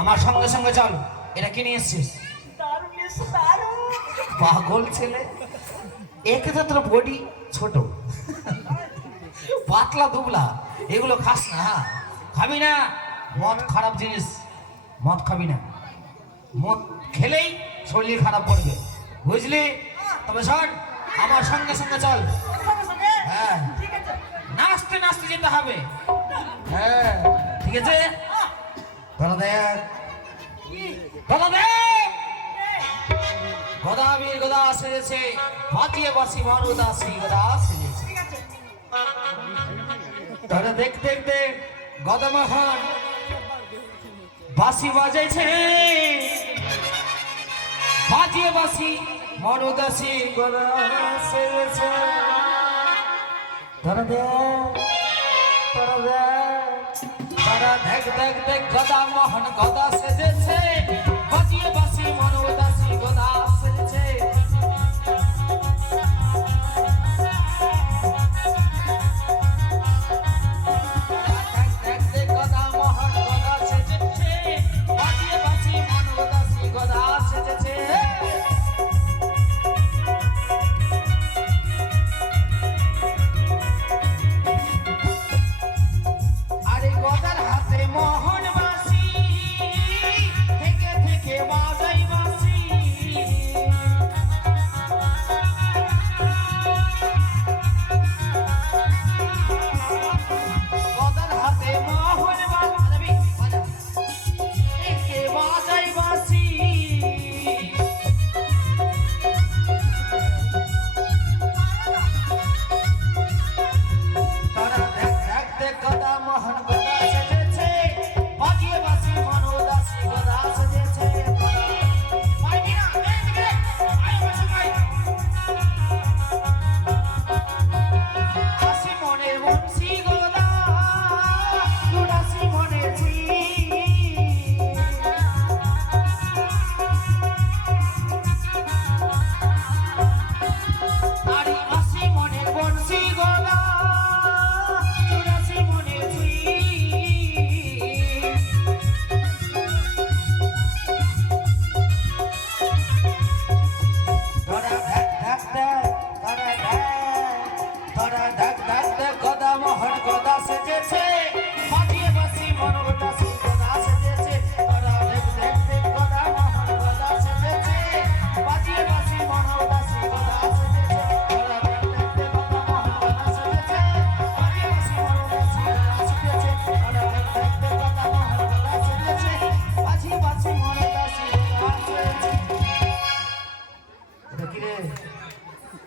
আমার সঙ্গে সঙ্গে চল। এটা কি নিয়ে এসছিস? পাগল ছেলে, একে তো তোর বডি ছোট, পাতলা দুবলা, এগুলো খাস না। হ্যাঁ, খাবি না, মদ খারাপ জিনিস, মদ খাবি না, মদ খেলেই শরীর খারাপ করবে, বুঝলি? তবে শোন, আমার সঙ্গে সঙ্গে চল। হ্যাঁ, নাচতে নাচতে যেতে হবে। হ্যাঁ, ঠিক আছে। বলো দেখ, বলো দেখ, গদাবীর গদা সেজেছে, বাজিয়ে বাসি মারুদা শ্রী গদা সেজেছে। তাহলে দেখ দেখ দেখ, গদা মহান বাসি বাজাইছে, বাজিয়ে বাসি মারুদা শ্রী গদা সেজেছে। তারা দেখ, তারা দেখ, তারা দেখ দেখ দেখ, গদা মোহন গদা সেজেছে, বাজিয়ে বাসি মারুদা শ্রী গদা সেজেছে।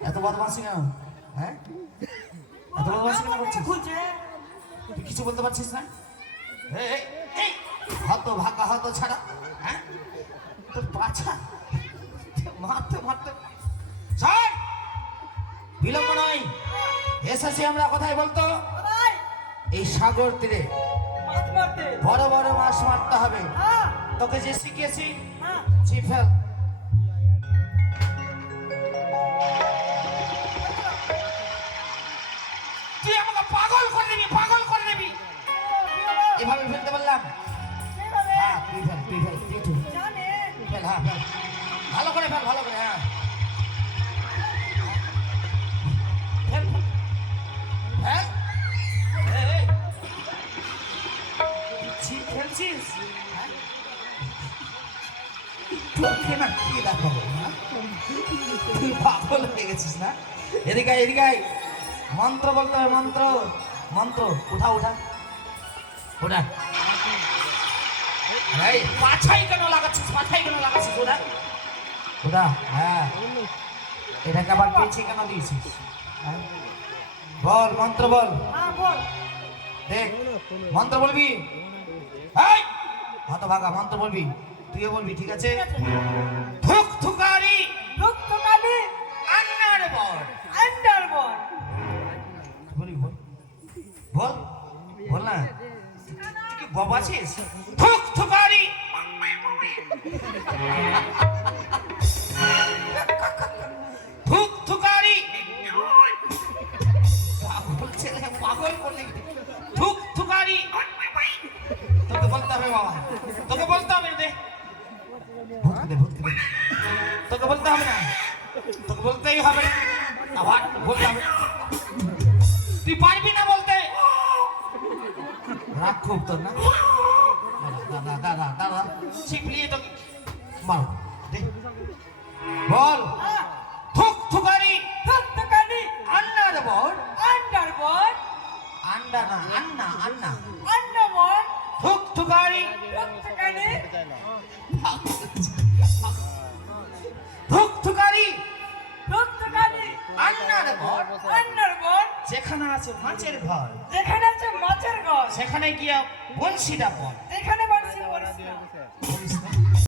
এত বদমাশি কেন? হ্যাঁ, এত বদমাশি কেন করছিস? তুই কিছু বলতে পারছিস না? হত ভাগা হত ছাড়া, হ্যাঁ, তোর পাছা মারতে মারতে। শোন, বিলম্ব নয়, এসেছি আমরা। কোথায় বলতো? এই সাগর তীরে বড় বড় মাছ মারতে হবে। তোকে যে শিখিয়েছি, চিফেল। তুই আমাকে পাগল করে দিবি, পাগল করে দিবি। এভাবে ফেলতে বললাম? হ্যাঁ, তুই ফেল, তুই ফেল, তুই ফেল। হ্যাঁ, ফেল, ভালো করে ফেল, ভালো করে। হ্যাঁ, ফেল, হ্যাঁ, খেলছিস? তোকে না কি দেখাবো? তুই পাগল হয়ে গেছিস না? এদিকে এদিকে মন্ত্র বলতে হবে, মন্ত্র। মন্ত্র উঠা উঠা ওটা। পাছাই কেন লাগাচ্ছিস? পাছাই কেন লাগাচ্ছিস? ওটা ওটা। হ্যাঁ, এটাকে আবার পেছে কেন দিয়েছিস? বল, মন্ত্র বল। দেখ, মন্ত্র বলবি। হতভাগা, মন্ত্র বলবি, তুইও বলবি, ঠিক আছে? থুক থুকারি, থুক থুকারি, আন্নার বর, আন্ডার বর। বলি, বল বল, বল না। তুই কি বাবাছিস? থুক থুকারি। তোকে বলতে হবে না, তোকে বলতেই হবে না, আবার বলতে হবে। তুই পারবি না বলতে? রাগ খুব তোর না? দাদা দাদা দাদা শিখলিয়ে তোকে মারো দে। বল। থুক থুকারি থুকথুকানি আন্নার বর। আন্ডারবোর্ড আন্ডা না, আন্না আন্না। আন্ডারবোর্ড থুক থুকারি থুকথুকানি থুক থুকারি থুকথুকানি আন্নার বর। আন্ডারবোর্ড যেখানে আছে মাছের ঘর যেখানে আছে মাছের ঘর সেখানে গিয়া বলছিটা বল। যেখানে বাড়ছি বলছি না। বলিস